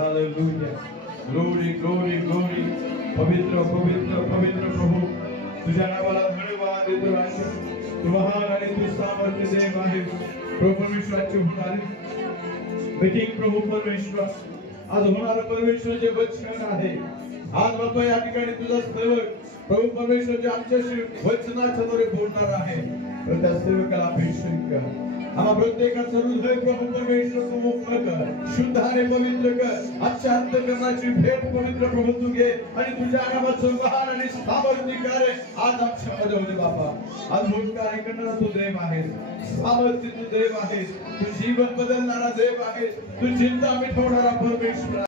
Hallelujah. Glory, glory, glory. पवित्र पवित्र पवित्र प्रभु तुझ्या नावाला धन्यवाद देतो आहे. तू महान आणि तू सामर्थ्य देव आहे. प्रभू परमेश्वराचे होणारे मीटिंग प्रभू परमेश्वर आज होणारा परमेश्वराचे वचन आहे. आज बाबा या ठिकाणी तुझा सेवक प्रभू परमेश्वराचे आमच्याशी वचनाच्याद्वारे बोलणार आहे. तर त्या सेवकाला अभिषेक कर. आम्हा प्रत्येकाचं हृदय प्रभू परमेश्वर तू मोकळं कर. शुद्ध आणि पवित्र कर. आजच्या अंतःकरणाची भेट पवित्र प्रभू तू घे आणि तुझ्या नामाचं महान आणि सामर्थ्य कार्य आज आमच्यामध्ये होते बाबा. अद्भुत कार्य करणारा तू देव आहेस. सामर्थ्य तू देव आहेस. तू जीवन बदलणारा देव आहेस. तू चिंता मिटवणारा परमेश्वर